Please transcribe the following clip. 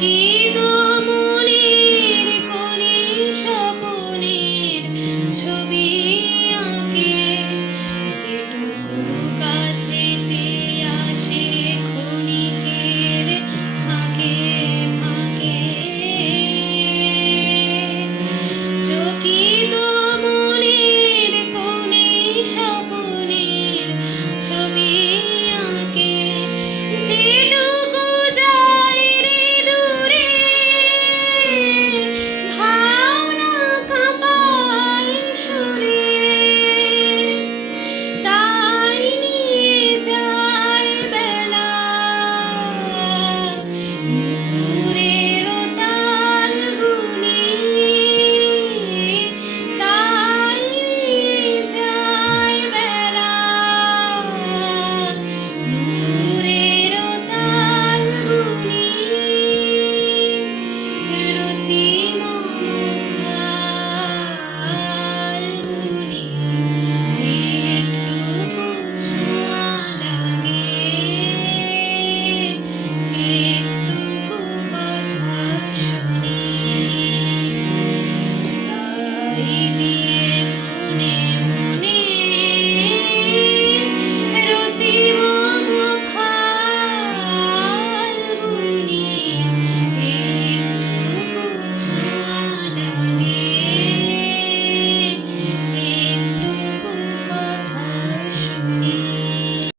की দিয়ে গুনে